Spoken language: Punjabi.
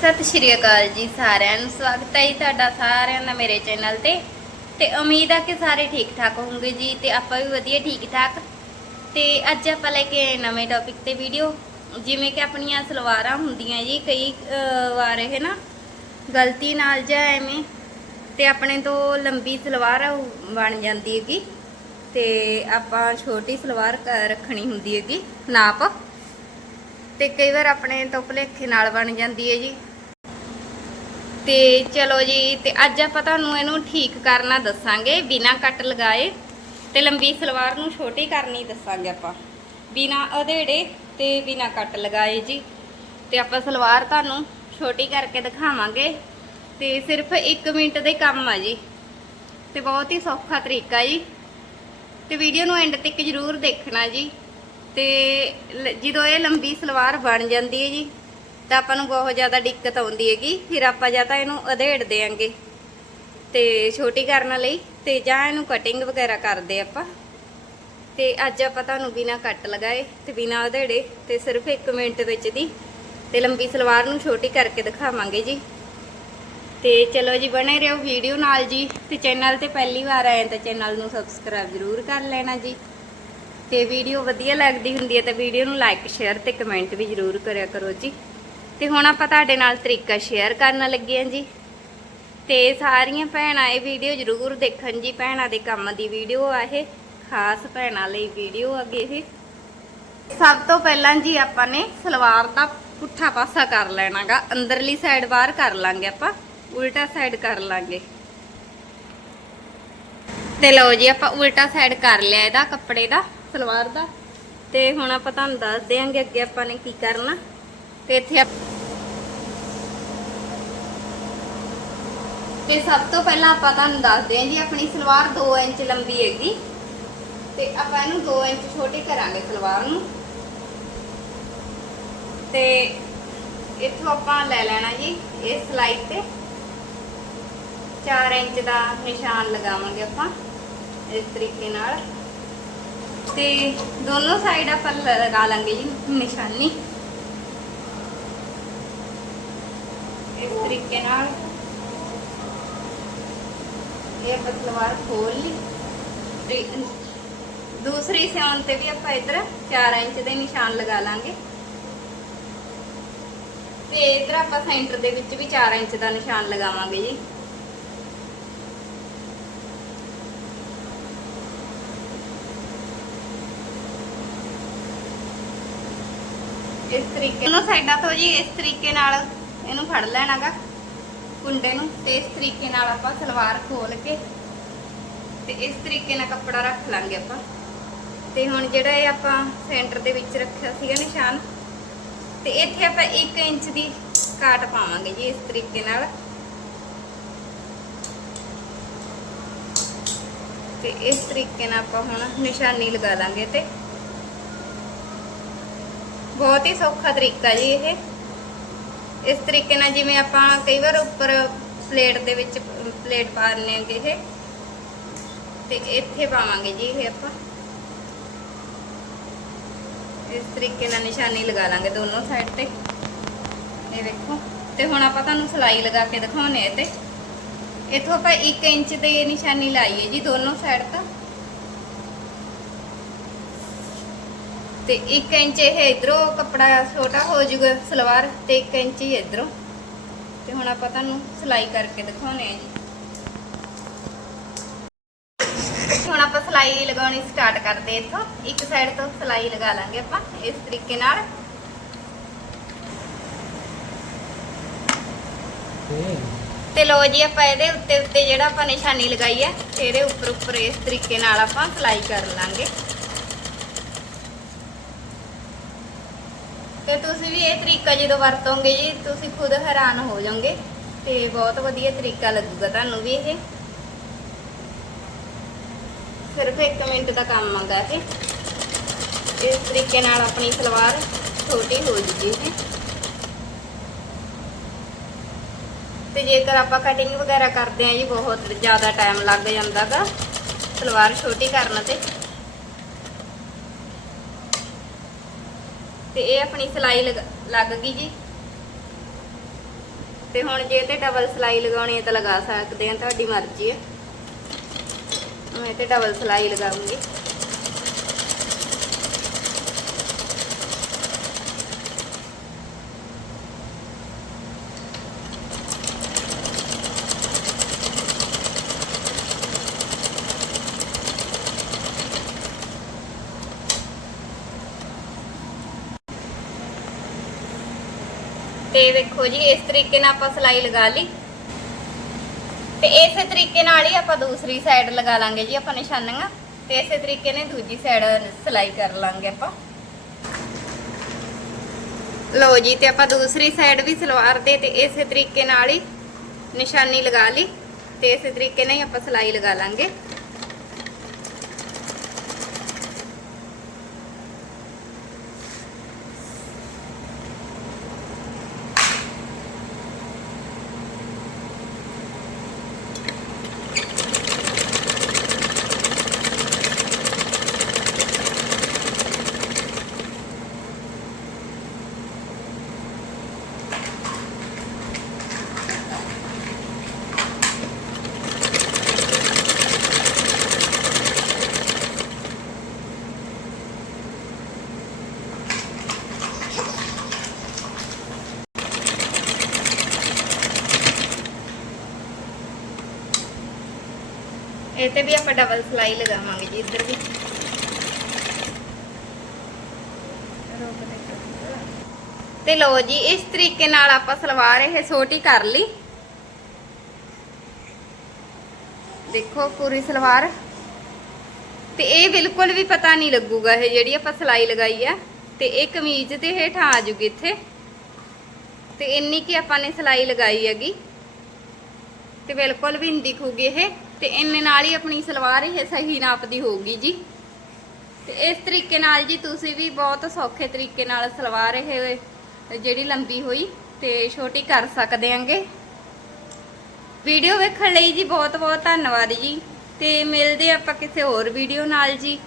ਸਤਿ ਸ਼੍ਰੀ ਅਕਾਲ ਜੀ ਸਾਰਿਆਂ ਨੂੰ। ਸਵਾਗਤ ਹੈ ਜੀ ਤੁਹਾਡਾ ਸਾਰਿਆਂ ਦਾ ਮੇਰੇ ਚੈਨਲ ਤੇ। ਤੇ ਉਮੀਦ ਆ ਕਿ ਸਾਰੇ ਠੀਕ ਠਾਕ ਹੋਵੋਗੇ ਜੀ ਤੇ ਆਪਾਂ ਵੀ ਵਧੀਆ ਠੀਕ ਠਾਕ। ਤੇ ਅੱਜ ਆਪਾਂ ਲੈ ਕੇ ਨਵੇਂ ਟੌਪਿਕ ਤੇ ਵੀਡੀਓ ਜਿਵੇਂ ਕਿ ਆਪਣੀਆਂ ਸਲਵਾਰਾਂ ਹੁੰਦੀਆਂ ਜੀ, ਕਈ ਵਾਰ ਇਹ ਨਾ ਗਲਤੀ ਨਾਲ ਜਾਂ ਐਵੇਂ ਤੇ ਆਪਣੇ ਤੋਂ ਲੰਬੀ ਸਲਵਾਰ ਬਣ ਜਾਂਦੀ ਹੈਗੀ। ਤੇ ਆਪਾਂ ਛੋਟੀ ਸਲਵਾਰ ਰੱਖਣੀ ਹੁੰਦੀ ਹੈਗੀ, ਨਾਪ। ਤੇ ਕਈ ਵਾਰ ਆਪਣੇ ਤੋਂ ਭੁਲੇਖੇ ਨਾਲ ਬਣ ਜਾਂਦੀ ਹੈ ਜੀ। ਤੇ ਚਲੋ ਜੀ, ਤੇ ਅੱਜ ਆਪਾਂ ਤੁਹਾਨੂੰ ਇਹਨੂੰ ਠੀਕ ਕਰਨਾ ਦੱਸਾਂਗੇ, ਬਿਨਾ ਕੱਟ ਲਗਾਏ। ਤੇ ਲੰਬੀ ਸਲਵਾਰ ਨੂੰ ਛੋਟੀ ਕਰਨੀ ਦੱਸਾਂਗੇ ਆਪਾਂ। ਬਿਨਾ ਅਧੇੜੇ ਤੇ ਬਿਨਾ ਕੱਟ ਲਗਾਏ ਜੀ। ਤੇ ਆਪਾਂ ਸਲਵਾਰ ਤੁਹਾਨੂੰ ਛੋਟੀ ਕਰਕੇ ਦਿਖਾਵਾਂਗੇ। ਤੇ ਸਿਰਫ 1 ਮਿੰਟ ਦੇ ਕੰਮ ਆ ਜੀ। ਤੇ ਬਹੁਤ ਹੀ ਸੌਖਾ ਤਰੀਕਾ ਜੀ। ਤੇ ਵੀਡੀਓ ਨੂੰ ਐਂਡ ਤੱਕ ਜਰੂਰ ਦੇਖਣਾ ਜੀ। ਤੇ ਲ- ਜਦੋਂ ਇਹ ਲੰਬੀ ਸਲਵਾਰ ਬਣ ਜਾਂਦੀ ਹੈ ਜੀ ਤਾਂ ਆਪਾਂ ਨੂੰ ਬਹੁਤ ਜ਼ਿਆਦਾ ਦਿੱਕਤ ਆਉਂਦੀ ਹੈਗੀ। ਫਿਰ ਆਪਾਂ ਜਾਂ ਤਾਂ ਇਹਨੂੰ ਅਧੇੜ ਦੇਾਂਗੇ ਤੇ ਛੋਟੀ ਕਰਨ ਲਈ ਤੇ ਜਾਂ ਇਹਨੂੰ ਕਟਿੰਗ ਵਗੈਰਾ ਕਰਦੇ ਆਪਾਂ। ਤੇ ਅੱਜ ਆਪਾਂ ਤੁਹਾਨੂੰ ਬਿਨਾ ਕੱਟ ਲਗਾਏ ਤੇ ਬਿਨਾ ਅਧੇੜੇ ਤੇ ਸਿਰਫ 1 ਮਿੰਟ ਵਿੱਚ ਦੀ ਤੇ ਲੰਬੀ ਸਲਵਾਰ ਨੂੰ ਛੋਟੀ ਕਰਕੇ ਦਿਖਾਵਾਂਗੇ ਜੀ। ਤੇ ਚਲੋ ਜੀ, ਬਣੇ ਰਹੋ ਵੀਡੀਓ ਨਾਲ ਜੀ। ਤੇ ਚੈਨਲ ਤੇ ਪਹਿਲੀ ਵਾਰ ਆਏ ਤਾਂ ਚੈਨਲ ਨੂੰ ਸਬਸਕ੍ਰਾਈਬ ਜ਼ਰੂਰ ਕਰ ਲੈਣਾ ਜੀ। ਤੇ ਵੀਡੀਓ ਵਧੀਆ ਲੱਗਦੀ ਹੁੰਦੀ ਹੈ ਤਾਂ ਵੀਡੀਓ ਨੂੰ ਲਾਈਕ ਸ਼ੇਅਰ ਤੇ ਕਮੈਂਟ ਵੀ ਜ਼ਰੂਰ ਕਰਿਆ ਕਰੋ ਜੀ। ਤੇ ਹੁਣ ਆਪਾਂ ਤੁਹਾਡੇ ਨਾਲ ਤਰੀਕਾ ਸ਼ੇਅਰ ਕਰਨ ਲੱਗੇ ਹਾਂ ਜੀ। ਤੇ ਸਾਰੀਆਂ ਭੈਣਾਂ ਇਹ ਵੀਡੀਓ ਜ਼ਰੂਰ ਦੇਖਣ ਜੀ, ਭੈਣਾਂ ਦੇ ਕੰਮ ਦੀ ਵੀਡੀਓ ਆ ਇਹ, ਖਾਸ ਭੈਣਾਂ ਲਈ ਵੀਡੀਓ ਅੱਗੇ ਇਹ। ਸਭ ਤੋਂ ਪਹਿਲਾਂ ਜੀ ਆਪਾਂ ਨੇ ਸਲਵਾਰ ਦਾ ਪੁੱਠਾ ਪਾਸਾ ਕਰ ਲੈਣਾਗਾ ਅੰਦਰਲੀ ਸਾਈਡ ਬਾਹਰ ਕਰ ਲਾਂਗੇ ਆਪਾਂ, ਉਲਟਾ ਸਾਈਡ ਕਰ ਲਾਂਗੇ। ਤੇ ਲਓ ਜੀ ਆਪਾਂ ਉਲਟਾ ਸਾਈਡ ਕਰ ਲਿਆ ਇਹਦਾ, ਕੱਪੜੇ ਦਾ, ਸਲਵਾਰ ਦਾ। ਤੇ ਹੁਣ ਆਪਾਂ ਤੁਹਾਨੂੰ ਦੱਸ ਦਿਆਂਗੇ ਅੱਗੇ ਆਪਾਂ ਨੇ ਕੀ ਕਰਨਾ। ਤੇ ਇੱਥੇ ਤੇ ਸਭ ਤੋਂ ਪਹਿਲਾਂ ਆਪਾਂ ਤੁਹਾਨੂੰ ਦੱਸਦੇ ਹਾਂ ਜੀ, ਆਪਣੀ ਸਲਵਾਰ 2 ਇੰਚ ਲੰਬੀ ਹੈਗੀ। ਤੇ ਆਪਾਂ ਇਹਨੂੰ 2 ਇੰਚ ਛੋਟੀ ਕਰਾਂਗੇ ਸਲਵਾਰ ਨੂੰ। ਤੇ ਇੱਥੋਂ ਆਪਾਂ ਲੈ ਲੈਣਾ ਜੀ ਇਹ ਸਲਾਈ ਤੇ। 4 ਇੰਚ ਦਾ ਨਿਸ਼ਾਨ ਲਗਾਵਾਂਗੇ ਆਪਾਂ, ਇਸ ਤਰੀਕੇ ਨਾਲ। ਤੇ ਦੋਨੋਂ ਸਾਈਡ ਆਪਾਂ ਲਗਾ ਲਾਂਗੇ ਜੀ ਨਿਸ਼ਾਨੀ। ਤਰੀਕੇ ਨਾਲ ਇਹ ਆਪਾਂ ਖੋਲ ਲਈ। ਦੂਸਰੀ ਸਿਆਣ ਤੇ ਵੀ ਆਪਾਂ ਇਧਰ 4 ਇੰਚ ਦੇ ਨਿਸ਼ਾਨ ਲਗਾ ਲਾਂਗੇ। ਤੇ ਇਧਰ ਆਪਾਂ ਸੈਂਟਰ ਦੇ ਵਿੱਚ ਵੀ 4 ਇੰਚ ਦਾ ਨਿਸ਼ਾਨ ਲਗਾਵਾਂਗੇ ਜੀ। ਇਸ ਤਰੀਕੇ ਨਾਲ ਸਾਈਡਾਂ ਤੋਂ ਜੀ ਇਸ ਤਰੀਕੇ ਨਾਲ ਇਹਨੂੰ ਫੜ ਲੈਣਾਗਾ। ਕੁੰਡੇ ਨੂੰ ਤੇ ਇਸ ਤਰੀਕੇ ਨਾਲ ਆਪਾਂ ਸਲਵਾਰ ਖੋਲ ਕੇ ਤੇ ਇਸ ਤਰੀਕੇ ਨਾਲ ਕੱਪੜਾ ਰੱਖ ਲਾਂਗੇ ਆਪਾਂ। ਤੇ ਹੁਣ ਜਿਹੜਾ ਇਹ ਆਪਾਂ ਸੈਂਟਰ ਦੇ ਵਿੱਚ ਰੱਖਿਆ ਸੀਗਾ ਨਿਸ਼ਾਨ, ਤੇ ਇੱਥੇ ਆਪਾਂ 1 ਇੰਚ ਦੀ ਕਾਟ ਪਾਵਾਂਗੇ ਜੀ ਇਸ ਤਰੀਕੇ ਨਾਲ। ਤੇ ਇਸ ਤਰੀਕੇ ਨਾਲ ਆਪਾਂ ਹੁਣ ਨਿਸ਼ਾਨੀ ਲਗਾ ਲਾਂਗੇ ਤੇ। ਬਹੁਤ ਹੀ ਸੌਖਾ ਤਰੀਕਾ ਜੀ ਇਹ। ਇਸ ਤਰੀਕੇ ਨਾਲ ਜਿਵੇਂ ਆਪਾਂ ਕਈ ਵਾਰ ਉੱਪਰ ਪਲੇਟ ਦੇ ਵਿੱਚ ਪਲੇਟ ਪਾ ਦਿੰਦੇ ਇਹ। ਤੇ ਇੱਥੇ ਪਾਵਾਂਗੇ ਜੀ ਇਹ ਆਪਾਂ। ਇਸ ਤਰੀਕੇ ਨਾਲ ਨਿਸ਼ਾਨੀ ਲਗਾ ਲਾਂਗੇ ਦੋਨੋਂ ਸਾਈਡ ਤੇ। ਇਹ ਵੇਖੋ। ਤੇ ਹੁਣ ਆਪਾਂ ਤੁਹਾਨੂੰ ਸਲਾਈ ਲਗਾ ਕੇ ਦਿਖਾਉਣੇ ਆ ਤੇ ਇੱਥੋਂ ਆਪਾਂ 1 ਇੰਚ ਦੇ ਨਿਸ਼ਾਨੀ ਲਾਈਏ ਜੀ ਦੋਨੋਂ ਸਾਈਡ ਤੋਂ। ਤੇ 1 ਇੰਚ ਇਹ ਇਧਰੋਂ ਕੱਪੜਾ ਛੋਟਾ ਹੋ ਜਾਊਗਾ ਸਲਵਾਰ ਤੇ 1 ਇੰਚ ਹੀ ਇਧਰੋਂ। ਤੇ ਹੁਣ ਆਪਾਂ ਤੁਹਾਨੂੰ ਸਲਾਈ ਕਰਕੇ ਦਿਖਾਉਣੇ ਆ ਜੀ। ਹੁਣ ਆਪਾਂ ਸਲਾਈ ਲਗਾਉਣੀ ਸਟਾਰਟ ਕਰਦੇ ਇੱਥੋਂ। ਇੱਕ ਸਾਈਡ ਤੋਂ ਸਲਾਈ ਲਗਾ ਲਾਂਗੇ ਆਪਾਂ ਇਸ ਤਰੀਕੇ ਨਾਲ। ਤੇ ਲੋ ਜੀ ਆਪਾਂ ਇਹਦੇ ਉੱਤੇ ਉੱਤੇ ਜਿਹੜਾ ਆਪਾਂ ਨਿਸ਼ਾਨੀ ਲਗਾਈ ਹੈ ਤੇ ਇਹਦੇ ਉੱਪਰ ਉੱਪਰ ਇਸ ਤਰੀਕੇ ਨਾਲ ਆਪਾਂ ਸਲਾਈ ਕਰ ਲਾਂਗੇ। ਤੇ ਤੁਸੀਂ ਵੀ ਇਹ ਤਰੀਕਾ ਜਦੋਂ ਵਰਤੋਗੇ ਜੀ, ਤੁਸੀਂ ਖੁਦ ਹੈਰਾਨ ਹੋ ਜਾਓਗੇ ਤੇ ਬਹੁਤ ਵਧੀਆ ਤਰੀਕਾ ਲੱਗੂਗਾ ਤੁਹਾਨੂੰ ਵੀ ਇਹ। ਸਿਰਫ 1 ਮਿੰਟ ਦਾ ਕੰਮ ਆਗਾ ਇਹ। ਇਸ ਤਰੀਕੇ ਨਾਲ ਆਪਣੀ ਸਲਵਾਰ ਛੋਟੀ ਹੋ ਜੂਗੀ ਇਹ। ਤੇ ਜੇਕਰ ਆਪਾਂ ਕਟਿੰਗ ਵਗੈਰਾ ਕਰਦੇ ਆਂ ਜੀ, ਬਹੁਤ ਜ਼ਿਆਦਾ ਟਾਈਮ ਲੱਗ ਜਾਂਦਾਗਾ ਸਲਵਾਰ ਛੋਟੀ ਕਰਨ ਤੇ। ਤੇ ਇਹ ਆਪਣੀ ਸਲਾਈ ਲੱਗ ਗਈ ਜੀ। ਤੇ ਹੁਣ ਜੇ ਤੇ ਡਬਲ ਸਲਾਈ ਲਗਾਉਣੀ ਹੈ ਤਾਂ ਲਗਾ ਸਕਦੇ ਆ ਤੁਹਾਡੀ ਮਰਜ਼ੀ ਹੈ। ਮੈਂ ਤੇ ਡਬਲ ਸਲਾਈ ਲਗਾਉਂਗੀ। ਤੇ ਵੇਖੋ ਜੀ, ਇਸ ਤਰੀਕੇ ਨਾਲ ਆਪਾਂ ਸਲਾਈ ਲਗਾ ਲਈ। ਤੇ ਇਸੇ ਤਰੀਕੇ ਨਾਲ ਹੀ ਆਪਾਂ ਦੂਸਰੀ ਸਾਈਡ ਲਗਾ ਲਾਂਗੇ ਜੀ, ਆਪਾਂ ਨਿਸ਼ਾਨੀਆਂ। ਤੇ ਇਸੇ ਤਰੀਕੇ ਨੇ ਦੂਜੀ ਸਾਈਡ ਸਲਾਈ ਕਰ ਲਾਂਗੇ ਆਪਾਂ। ਲਓ ਜੀ, ਤੇ ਆਪਾਂ ਦੂਸਰੀ ਸਾਈਡ ਵੀ ਸਲਵਾਰ ਦੇ ਤੇ ਇਸੇ ਤਰੀਕੇ ਨਾਲ ਹੀ ਨਿਸ਼ਾਨੀ ਲਗਾ ਲਈ। ਤੇ ਇਸੇ ਤਰੀਕੇ ਨਾਲ ਹੀ ਆਪਾਂ ਸਲਾਈ ਲਗਾ ਲਾਂਗੇ। ਇਹ ਤੇ ਵੀ ਆਪਾਂ ਡਬਲ ਸਲਾਈ ਲਗਾਵਾਂਗੇ ਜੀ ਇੱਧਰ ਵੀ। ਤੇ ਲਓ ਜੀ, ਇਸ ਤਰੀਕੇ ਨਾਲ ਆਪਾਂ ਸਲਵਾਰ ਇਹ ਛੋਟੀ ਕਰ ਲਈ। ਦੇਖੋ ਪੂਰੀ ਸਲਵਾਰ। ਤੇ ਇਹ ਬਿਲਕੁਲ ਵੀ ਪਤਾ ਨਹੀਂ ਲੱਗੂਗਾ ਇਹ ਜਿਹੜੀ ਆਪਾਂ ਸਲਾਈ ਲਗਾਈ ਆ। ਤੇ ਇਹ ਕਮੀਜ਼ ਤੇ ਹੇਠਾਂ ਆ ਜੂਗੀ ਇੱਥੇ। ਤੇ ਇੰਨੀ ਕੀ ਆਪਾਂ ਨੇ ਸਲਾਈ ਲਗਾਈ ਹੈਗੀ। ਤੇ ਬਿਲਕੁਲ ਵੀ ਨਹੀਂ ਦਿਖੂਗੀ ਇਹ। ਤੇ ਇੰਨੇ ਨਾਲ ਹੀ ਆਪਣੀ ਸਲਵਾਰ ਇਹ ਸਹੀ ਨਾਪ ਦੀ ਹੋਊਗੀ ਜੀ। ਤੇ ਇਸ ਤਰੀਕੇ ਨਾਲ ਜੀ ਤੁਸੀਂ ਵੀ ਬਹੁਤ ਸੌਖੇ ਤਰੀਕੇ ਨਾਲ ਸਲਵਾਰ ਇਹ ਜਿਹੜੀ ਲੰਬੀ ਹੋਈ ਤੇ ਛੋਟੀ ਕਰ ਸਕਦੇ ਆਂਗੇ। ਵੀਡੀਓ ਵੇਖਣ ਲਈ ਜੀ ਬਹੁਤ ਬਹੁਤ ਧੰਨਵਾਦ ਜੀ। ਤੇ ਮਿਲਦੇ ਆਪਾਂ ਕਿਸੇ ਹੋਰ ਵੀਡੀਓ ਨਾਲ ਜੀ।